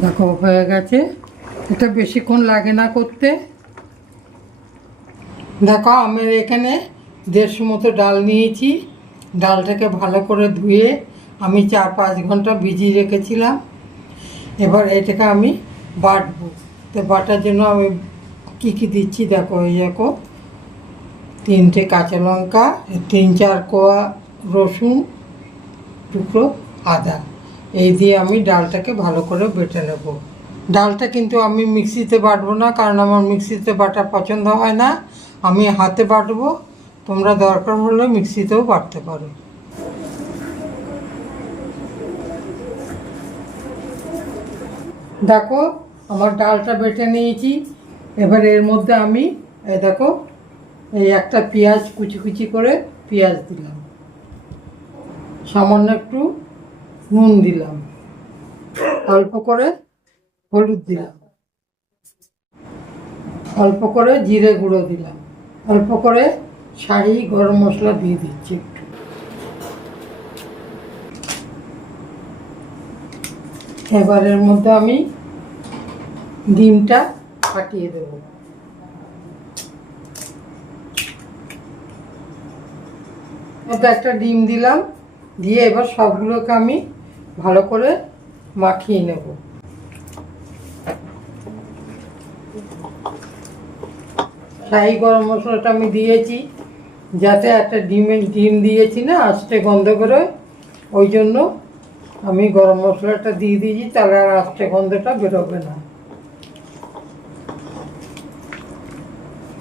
দেখো, হয়ে গেছে। এটা বেশিক্ষণ লাগে না করতে। দেখো, আমি এখানে দেড়শো মতো ডাল নিয়েছি। ডালটাকে ভালো করে ধুয়ে আমি চার পাঁচ ঘণ্টা ভিজিয়ে রেখেছিলাম। এবার এটাকে আমি বাটবো। তো বাটার জন্য আমি কী কী দিচ্ছি দেখো, এই দেখো। তিনটে কাঁচা লঙ্কা, তিন চার কোয়া রসুন টুকরো, আদা। এই দিয়ে আমি ডালটাকে ভালো করে বেটে নেব। ডালটা কিন্তু আমি মিক্সিতে বাটবো না, কারণ আমার মিক্সিতে বাটা পছন্দ হয় না। আমি হাতে বাটবো, তোমরা দরকার হলে মিক্সিতেও বাটতে পারো। দেখো, আমার ডালটা বেটে নিয়েছি। এবার এর মধ্যে আমি, এই দেখো, এই একটা পেঁয়াজ কুচি কুচি করে পেঁয়াজ দিলাম। সামান্য একটু নুন দিলাম। অল্প করে হলুদ দিলাম। অল্প করে জিরে গুঁড়ো দিলাম। অল্প করে শাড়ি, গরম মশলা দিয়ে দিচ্ছি একটু। এবার এর মধ্যে আমি ডিমটা ফাটিয়ে দেবো। একটা ডিম দিলাম। দিয়ে এবার সবগুলোকে আমি ভালো করে মাখিয়ে নেব। শাহি গরম মশলাটা আমি দিয়েছি, যাতে একটা ডিমের ডিম দিয়েছি না, আস্তে গন্ধ করে। ওই জন্য আমি গরম মশলাটা দিয়ে দিয়েছি, তাহলে আর আস্তে গন্ধটা বেরোবে না।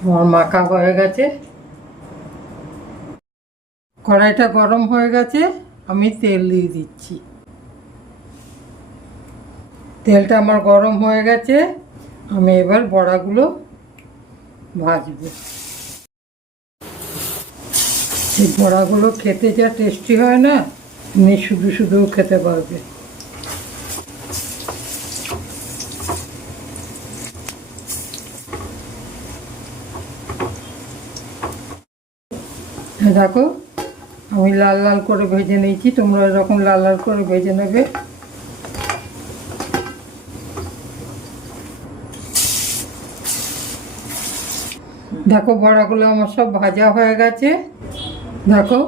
আমার মাখা হয়ে গেছে। কড়াইটা গরম হয়ে গেছে, আমি তেল দিয়ে দিচ্ছি। তেলটা আমার গরম হয়ে গেছে, আমি এবার বড়াগুলো ভাজবো। এই বড়াগুলো খেতে যা টেস্টি হয় না, তুমি শুধু শুধু খেতে পারবে। দেখো, আমি লাল লাল করে ভেজে নিয়েছি, তোমরা এরকম লাল লাল করে ভেজে নেবে দেখো বড়াগুলো আমার সব ভাজা হয়ে গেছে। দেখো,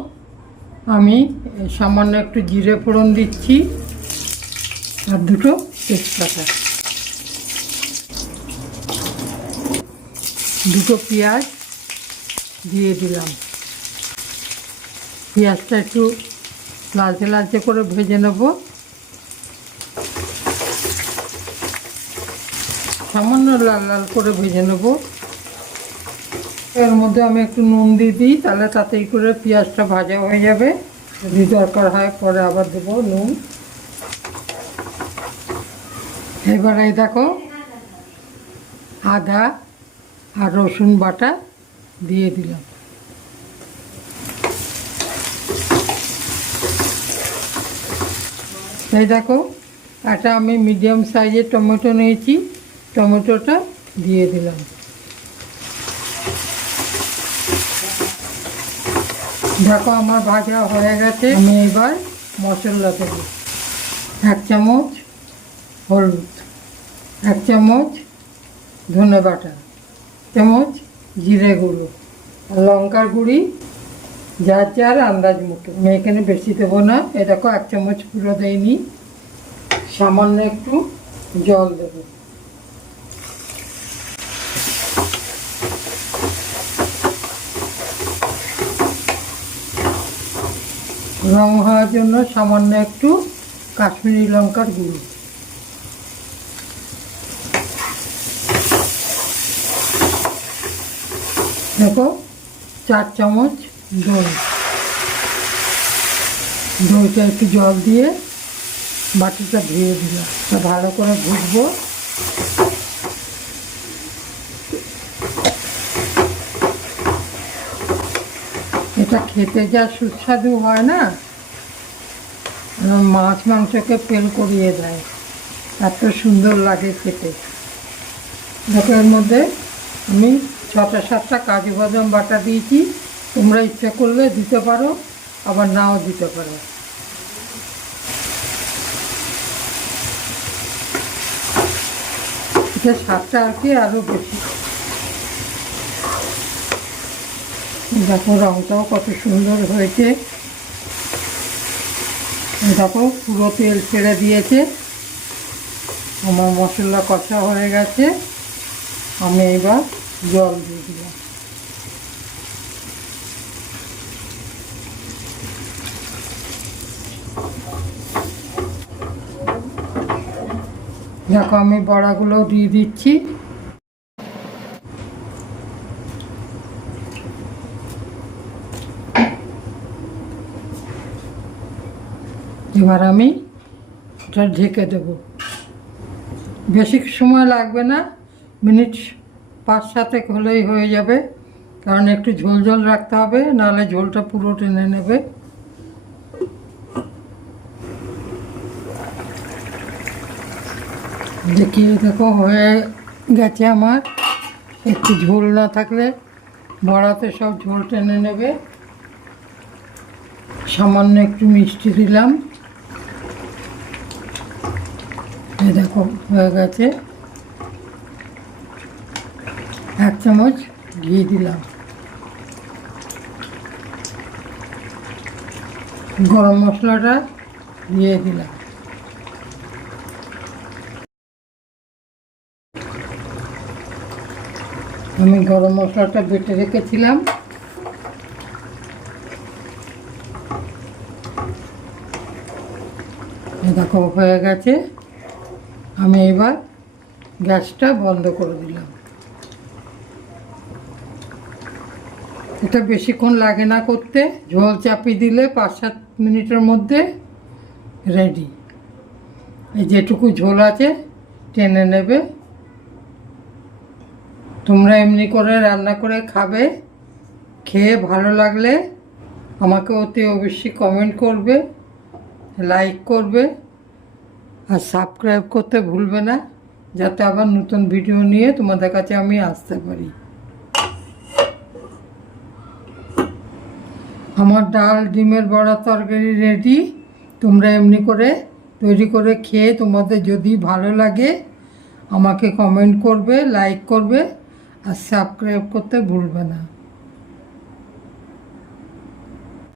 আমি সামান্য একটু জিরে ফোড়ন দিচ্ছি আর দুটো তেজপাতা। দুটো পেঁয়াজ দিয়ে দিলাম। পেঁয়াজটা একটু লালচে লালচে করে ভেজে নেব। সামান্য লাল লাল করে ভেজে নেব। এর মধ্যে আমি একটু নুন দিয়ে দিই, তাহলে তাতেই করে পেঁয়াজটা ভাজা হয়ে যাবে। যদি দরকার হয় পরে আবার দেবো নুন। এবারে দেখো, আদা আর রসুন বাটা দিয়ে দিলাম। এই দেখো, একটা আমি মিডিয়াম সাইজের টমেটো নিয়েছি, টমেটোটা দিয়ে দিলাম। দেখো, আমার ভাজা হয়ে গেছে। আমি এবার মশলা দেবো। এক চামচ হলুদ, এক চামচ ধনে বাটা চামচ জিরে গুঁড়ো লঙ্কার গুঁড়ি যার যার আন্দাজ মতো। আমি এখানে বেশি দেবো না। এ দেখো, এক চামচ পুরো দেয়নি সামান্য একটু জল দেবো। রং হওয়ার জন্য সামান্য একটু কাশ্মীরি লঙ্কার গুঁড়ো। দেখো, চার চামচ দই। দইটা একটু জল দিয়ে বাটিটা ধুয়ে দিলাম। ভালো করে ভুজবো এটা খেতে যা সুস্বাদু হয় না মাছ মাংসকে পেল করিয়ে দেয়। এত সুন্দর লাগে খেতে। দেখো এর মধ্যে আমি ছটা সাতটা কাজু বাদাম বাটা দিয়েছি। তোমরা ইচ্ছা করলে দিতে পারো, আবার নাও দিতে পারো। এটা স্বাদটা আর কি আরও বেশি। দেখো রঙটাও কত সুন্দর হয়েছে। দেখো, পুরো তেল ছেড়ে দিয়েছে। আমার মশলা কষা হয়ে গেছে। আমি এবার জল দিয়ে দিলাম। দেখো, আমি বড়াগুলো দিয়ে দিচ্ছি। এবার আমি এটা ঢেকে দেব। বেশি সময় লাগবে না, মিনিট পাঁচ সাতেক হলেই হয়ে যাবে, কারণ একটু ঝোল ঝোল রাখতে হবে, নাহলে ঝোলটা পুরো টেনে নেবে। দেখি দেখো, হয়ে গেছে আমার। একটু ঝোল না থাকলে বড়াতে সব ঝোল টেনে নেবে। সামান্য একটু মিষ্টি দিলাম এই দেখো, হয়ে গেছে। এক চামচ ঘি দিলাম। গরম মশলাটা দিয়ে দিলাম। আমি গরম মশলাটা বেটে রেখেছিলাম। দেখো, হয়ে গেছে। আমি এবার গ্যাসটা বন্ধ করে দিলাম। এটা বেশিক্ষণ লাগে না করতে ঝোল চাপিয়ে দিলে পাঁচ সাত মিনিটের মধ্যে রেডি এই যেটুকু ঝোল আছে, টেনে নেবে। তোমরা এমনি করে রান্না করে খাবে, খেয়ে ভালো লাগলে আমাকে অতি অবশ্যই কমেন্ট করবে লাইক করবে। আর সাবস্ক্রাইব করতে ভুলবে না, যাতে আবার নতুন ভিডিও নিয়ে তোমাদের কাছে আমি আসতে পারি। আমার ডাল, ডিমের বড়া তরকারি রেডি তোমরা এমনি করে তৈরি করে খেয়ে তোমাদের যদি ভালো লাগে, আমাকে কমেন্ট করবে লাইক করবে, আর সাবস্ক্রাইব করতে ভুলবে না।